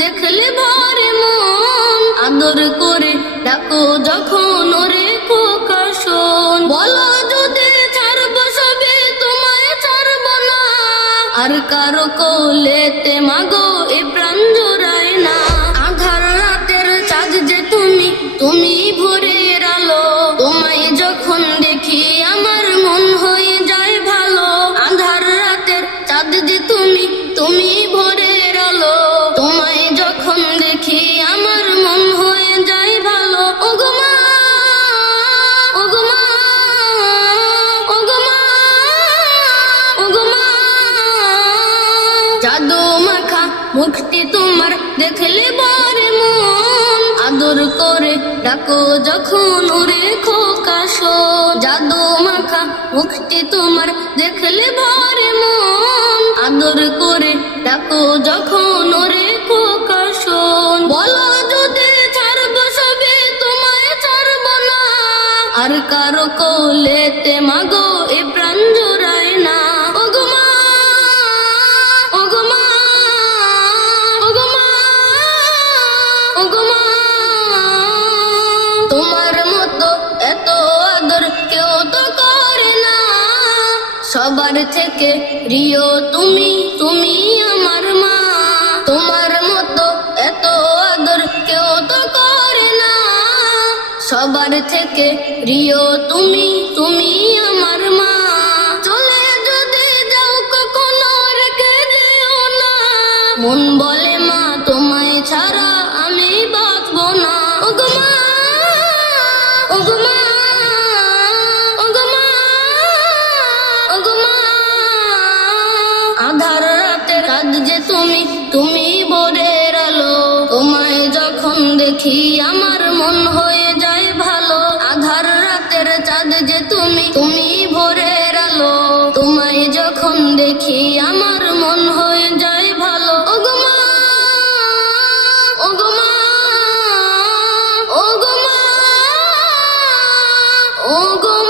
দেখলে ভরে মন, আদর করে ডাকো যখন ওরে খোকা শোন। বলো যদি ছাড়বো সবে তোমায় ছাড়বো না, আর কারো কোলেতে মাগো এ প্রাণ জোড়ায় না। আঁধার রাতের চাঁদ যে তুমি, তুমি ভোরের আলো, তোমায় যখন দেখি আমার মন হয়ে যায় ভালো। আঁধার রাতের চাঁদ যে তুমি, তুমি ভোরের আলো, তোমায় যখন দেখি আমার মন হয়ে যায় ভালো। ওগো মা, ওগো মা, ওগো মা, ওগো মা। জাদু মাখা মুখটি তোমার দেখলে ভরে মন, আদর করে ডাকো যখন ওরে খোকা শোন। জাদু মাখা মুখটি তোমার দেখলে ভরে মন, আদর করে ডাকো যখন ওরে খোকা শোন। বলো যদি ছাড়বো সবে তোমায় ছাড়বো না, আর কারো কোলেতে মাগো এ প্রাণ জোড়ায় না। ওগো মা, ওগো মা, ওগো মা, ওগো মা। তোমার মতো এত আদর কেউ তো করে না, সবার থেকে প্রিয় তুমি, তুমি আমার মা। তোমার মতো এত আদর কেউ তো করে না, সবার থেকে প্রিয় তুমি, তুমি আমার মা। চলে যদি যাও কখনো রেখে যেও না, মন বলে মা তোমায় ছাড়া আমি বাঁচবো না। ওগো মা, ওগো মা, ওগো মা, ওগো মা। আধার রাতের চাঁদ যে তুমি, তুমি ভোরের আলো, তোমায় যখন দেখি আমার মন হয়ে যায় ভালো। আধার রাতের চাঁদ যে তুমি, তুমি ভোরের আলো, তোমায় যখন দেখি আমার মন হয়ে যায় ভালো। ওগো মা, ওগো মা, ওগো মা, ওগো মা।